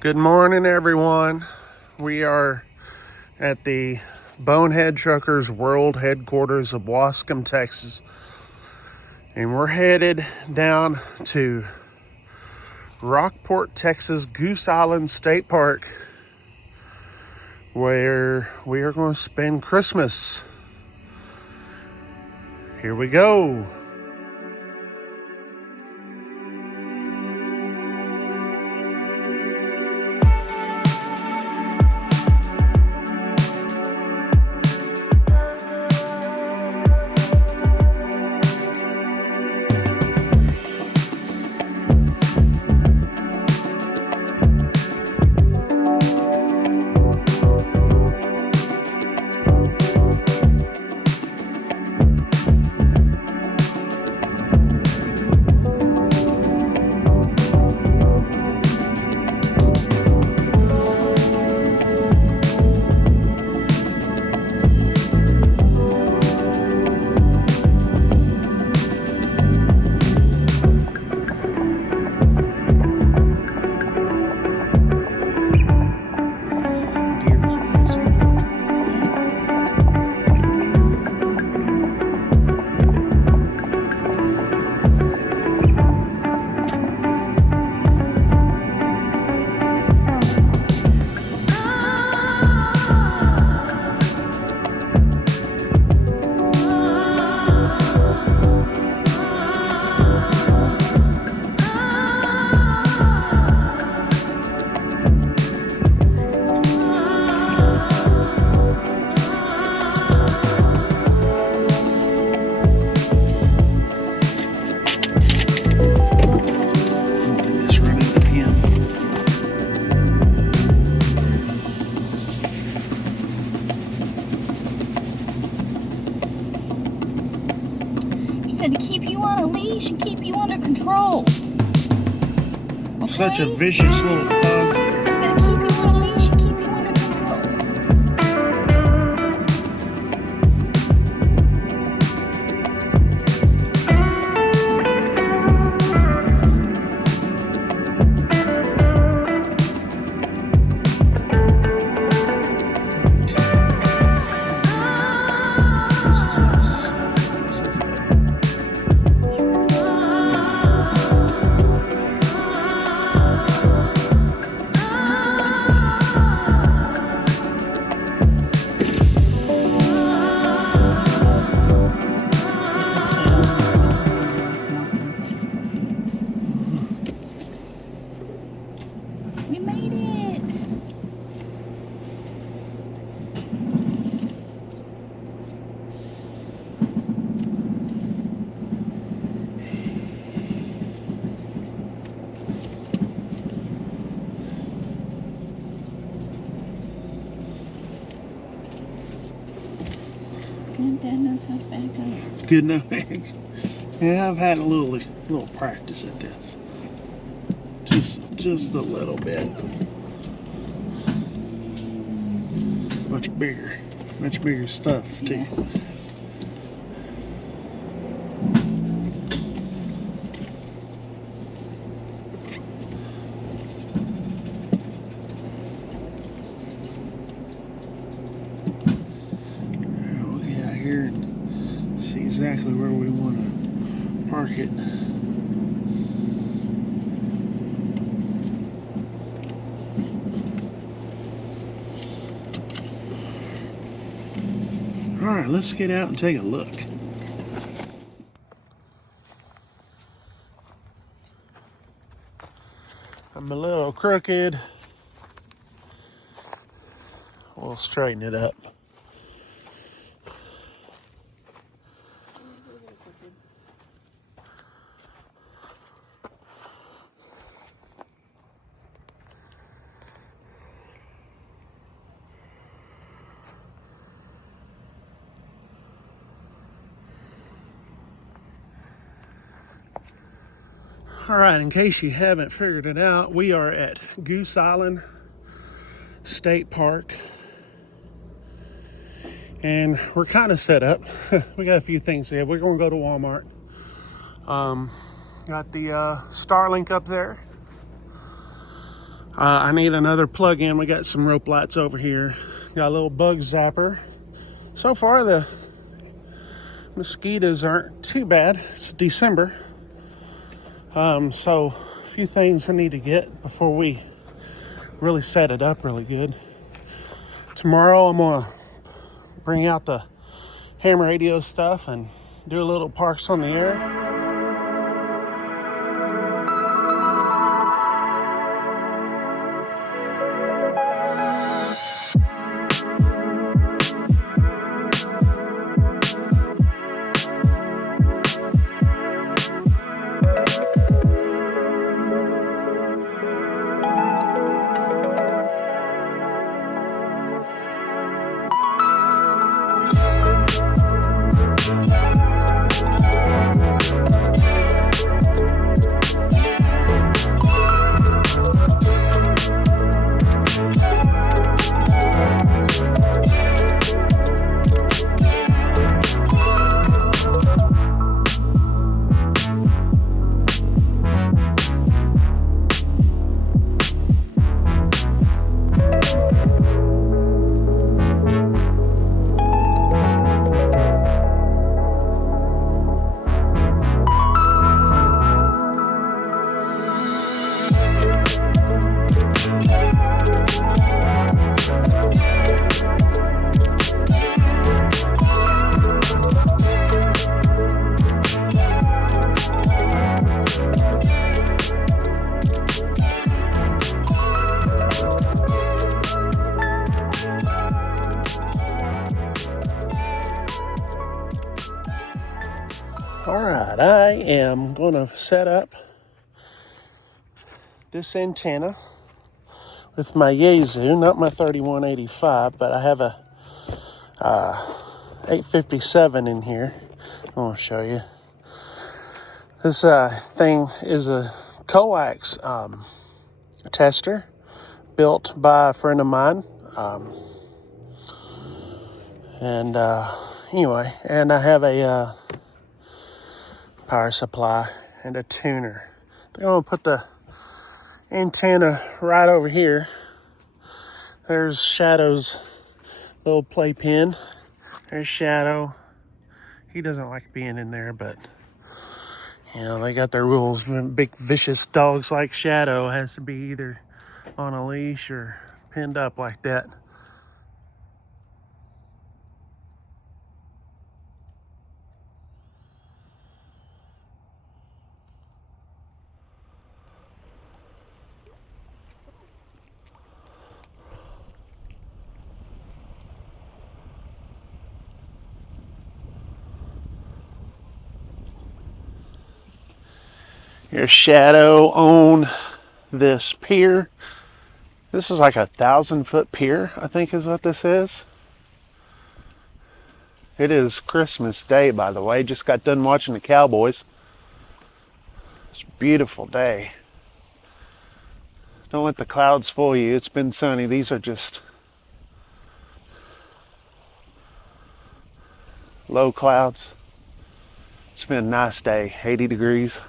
Good morning, everyone. We are at the Bonehead Truckers World Headquarters of Wascom, Texas. And we're headed down to Rockport, Texas, Goose Island State Park, where we are going to spend Christmas. Here we go. Said to keep you on a leash and keep you under control. Okay? Such a vicious little pug. Gonna keep you on a leash and keep you under control. We made it. It's good. Dad knows how to back up. Good enough. Yeah, I've had a little practice at this. Just a little bit. Much bigger stuff too. Yeah. We'll get out here and see exactly where we want to park it. All right, let's get out and take a look. I'm a little crooked. We'll straighten it up. All right, in case you haven't figured it out, we are at Goose Island State Park. And we're kind of set up. We got a few things here. We're going to go to Walmart. Got the Starlink up there. I need another plug-in. We got some rope lights over here. Got a little bug zapper. So far, the mosquitoes aren't too bad. It's December. So a few things I need to get before we really set it up really good. Tomorrow, I'm going to bring out the ham radio stuff and do a little Parks on the Air. Alright, I am going to set up this antenna with my Yaesu, not my 3185, but I have a 857 in here. I want to show you. This thing is a coax tester built by a friend of mine. Anyway, and I have a power supply and a tuner. I'm going to put the antenna right over here. There's Shadow's little playpen. There's Shadow. He doesn't like being in there, but you know, they got their rules. Big vicious dogs like Shadow has to be either on a leash or pinned up like that. Here's Shadow on this pier. This is like a 1,000-foot pier, I think is what this is. It is Christmas Day, by the way. Just got done watching the Cowboys. It's a beautiful day. Don't let the clouds fool you. It's been sunny. These are just low clouds. It's been a nice day, 80 degrees.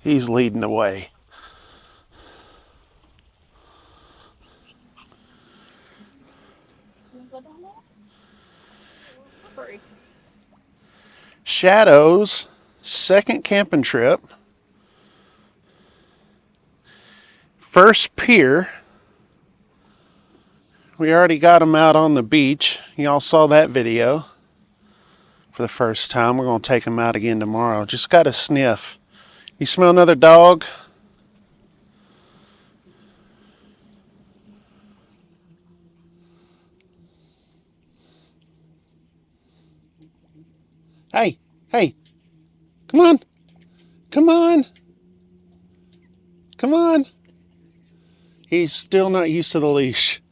He's leading the way. Shadow's second camping trip. First pier. We already got him out on the beach. Y'all saw that video for the first time. We're going to take him out again tomorrow. Just got a sniff. You smell another dog? Hey, hey, come on, come on, come on. He's still not used to the leash.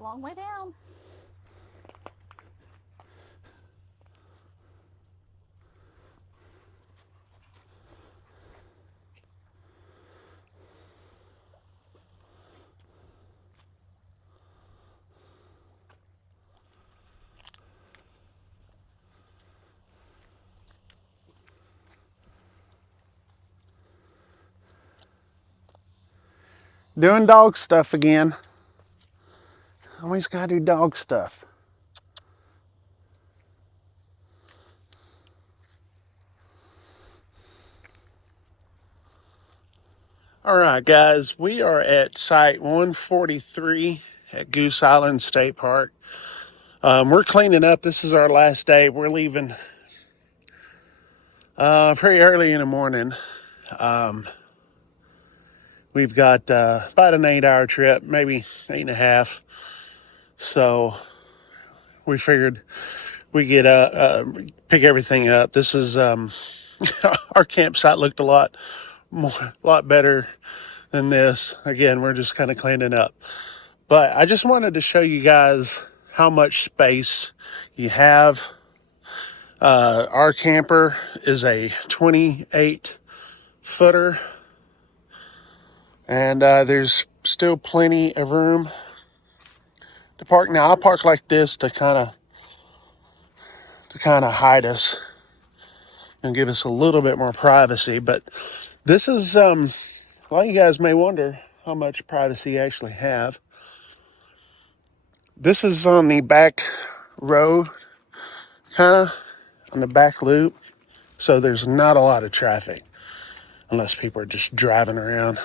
Long way down. Doing dog stuff again. Always gotta do dog stuff. All right, guys, we are at site 143 at Goose Island State Park. We're cleaning up. This is our last day. We're leaving pretty early in the morning. We've got about an 8-hour trip, maybe 8.5. So we figured we get pick everything up. This is our campsite looked a lot better than this. Again, we're just kind of cleaning up. But I just wanted to show you guys how much space you have. Our camper is a 28 footer, and there's still plenty of room to park. Now I park like this to kind of hide us and give us a little bit more privacy. But this is a lot of you guys may wonder how much privacy you actually have. This is on the back road, kind of on the back loop, so there's not a lot of traffic unless people are just driving around.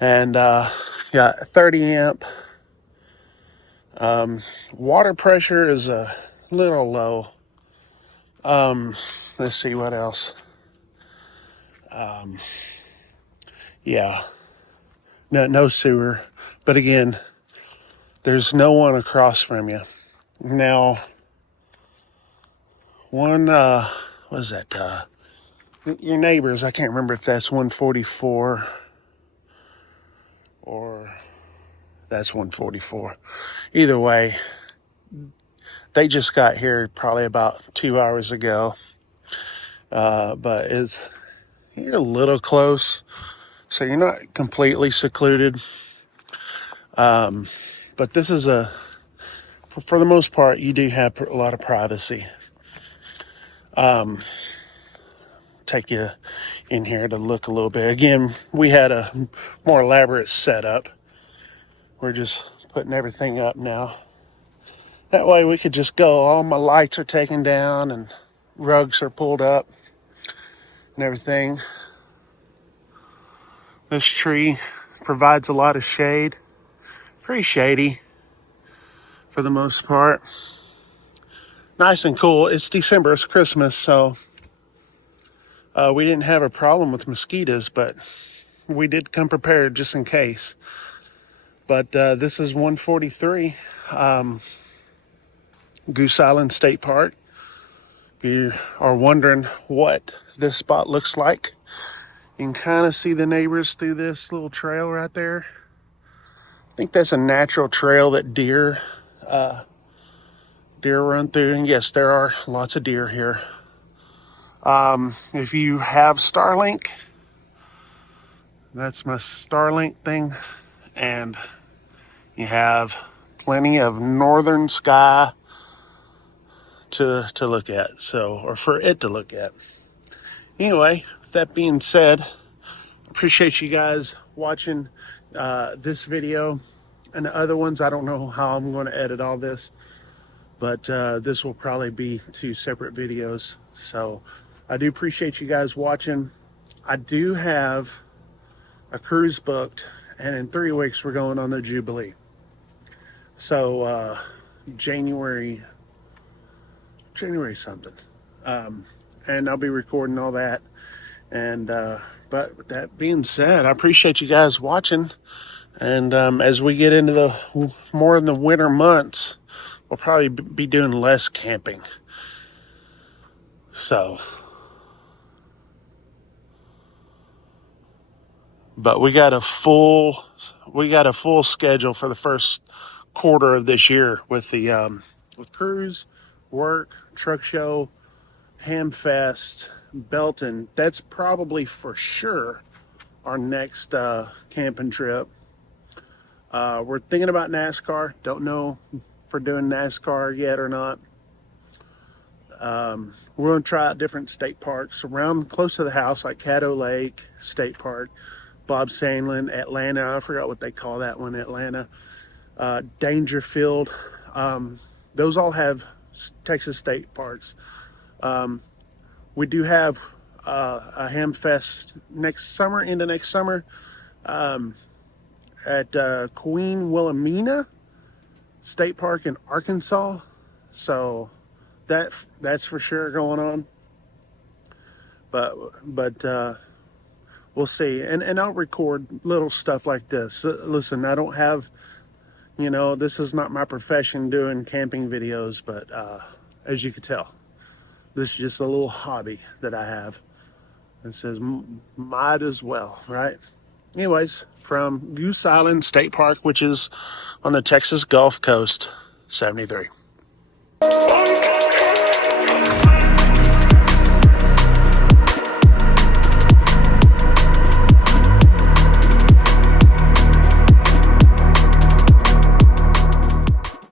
And yeah, 30 amp. Water pressure is a little low. Let's see what else. Yeah, no sewer, but again, there's no one across from you. Now, one what is that? Your neighbors. I can't remember if that's 144 or that's 144. Either way, they just got here probably about 2 hours ago. But you're a little close, so you're not completely secluded. But this is for the most part, you do have a lot of privacy. Take you in here to look a little bit. Again, we had a more elaborate setup. We're just putting everything up now. That way we could just go. All my lights are taken down and rugs are pulled up and everything. This tree provides a lot of shade. Pretty shady for the most part. Nice and cool. It's December, it's Christmas, so we didn't have a problem with mosquitoes, but we did come prepared just in case. But this is 143 Goose Island State Park. If you are wondering what this spot looks like, you can kind of see the neighbors through this little trail right there. I think that's a natural trail that deer run through. And yes, there are lots of deer here. If you have Starlink, that's my Starlink thing. And you have plenty of northern sky to look at, or for it to look at. Anyway, with that being said, appreciate you guys watching this video and the other ones. I don't know how I'm going to edit all this, but this will probably be 2 separate videos. So I do appreciate you guys watching. I do have a cruise booked, and in 3 weeks we're going on the Jubilee. So January something. And I'll be recording all that. And but with that being said, I appreciate you guys watching. And as we get into the more in the winter months, we'll probably be doing less camping. So, but we got a full schedule for the first quarter of this year with the with cruise, work, truck show, Hamfest, Belton. That's probably for sure our next camping trip. We're thinking about NASCAR. Don't know if we're doing NASCAR yet or not. We're going to try out different state parks around close to the house, like Caddo Lake State Park. Bob Sandlin, Atlanta. I forgot what they call that one, Atlanta. Dangerfield. Those all have Texas state parks. We do have a ham fest next summer, into next summer, at Queen Wilhelmina State Park in Arkansas. So that's for sure going on. But we'll see. And I'll record little stuff like this. Listen, I don't have, this is not my profession doing camping videos, but as you can tell, this is just a little hobby that I have. It says might as well, right? Anyways, from Goose Island State Park, which is on the Texas Gulf Coast, 73.